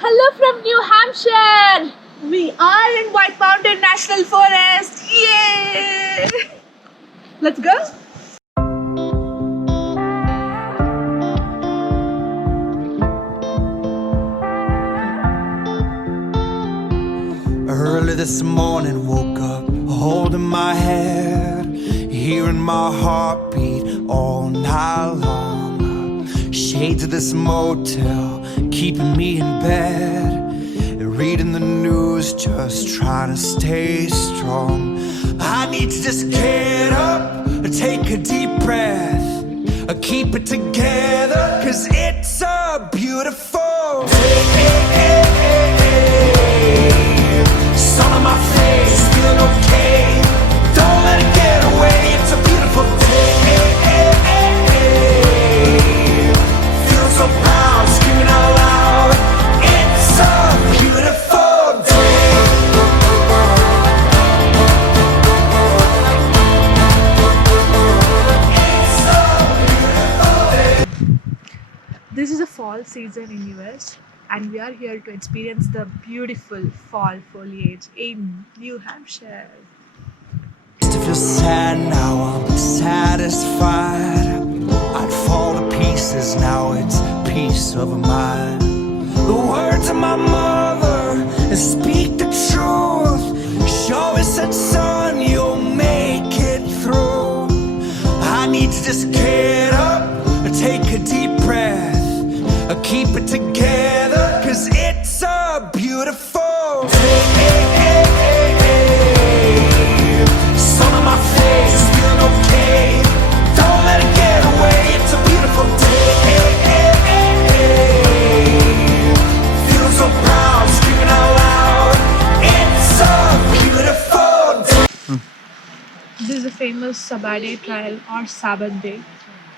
Hello from New Hampshire! We are in White Mountain National Forest! Yay! Let's go! Early this morning, woke up holding my head, hearing my heartbeat all night long. Shades of this motel keeping me in bed, reading the news, just trying to stay strong. I need to just get up, take a deep breath, keep it together, 'cause it's a beautiful day. Sun on my face, feeling okay. Don't let it get away. It's a beautiful day. Feeling so proud, screaming out loud. It's a beautiful day. It's a beautiful day. This is a fall season in US and we are here to experience the beautiful fall foliage in New Hampshire. To feel sad now, I'm satisfied. I'd fall to pieces, now it's peace of mind. The words of my mother speak the truth. She always said, son, you'll make it through. I need to just get up, take a deep breath, keep it together, 'cause it's a beautiful day. Sun on my face, feeling okay. Don't let it get away. It's a beautiful day. Feeling so proud, screaming out loud. It's a beautiful day. This is a famous Sabbath trail or Sabbath day.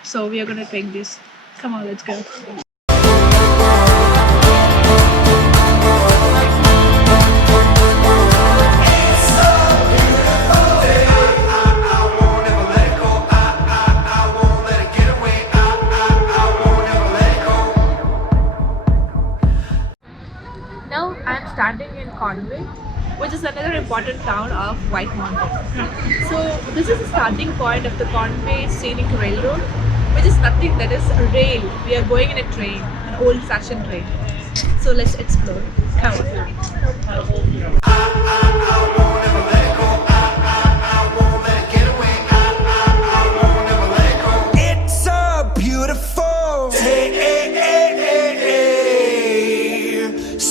So we are gonna take this. Come on, let's go. Now I'm standing in Conway, which is another important town of White Mountain. So this is the starting point of the Conway Scenic Railroad, which is nothing that is a rail. We are going in a train, an old-fashioned train. So let's explore. Come on. It's a beautiful day.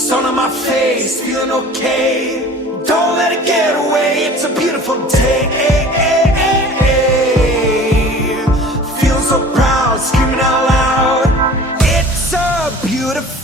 Sun on my face, feeling okay. Don't let it get away. It's a beautiful day. Feeling so proud, screaming out loud. It's a beautiful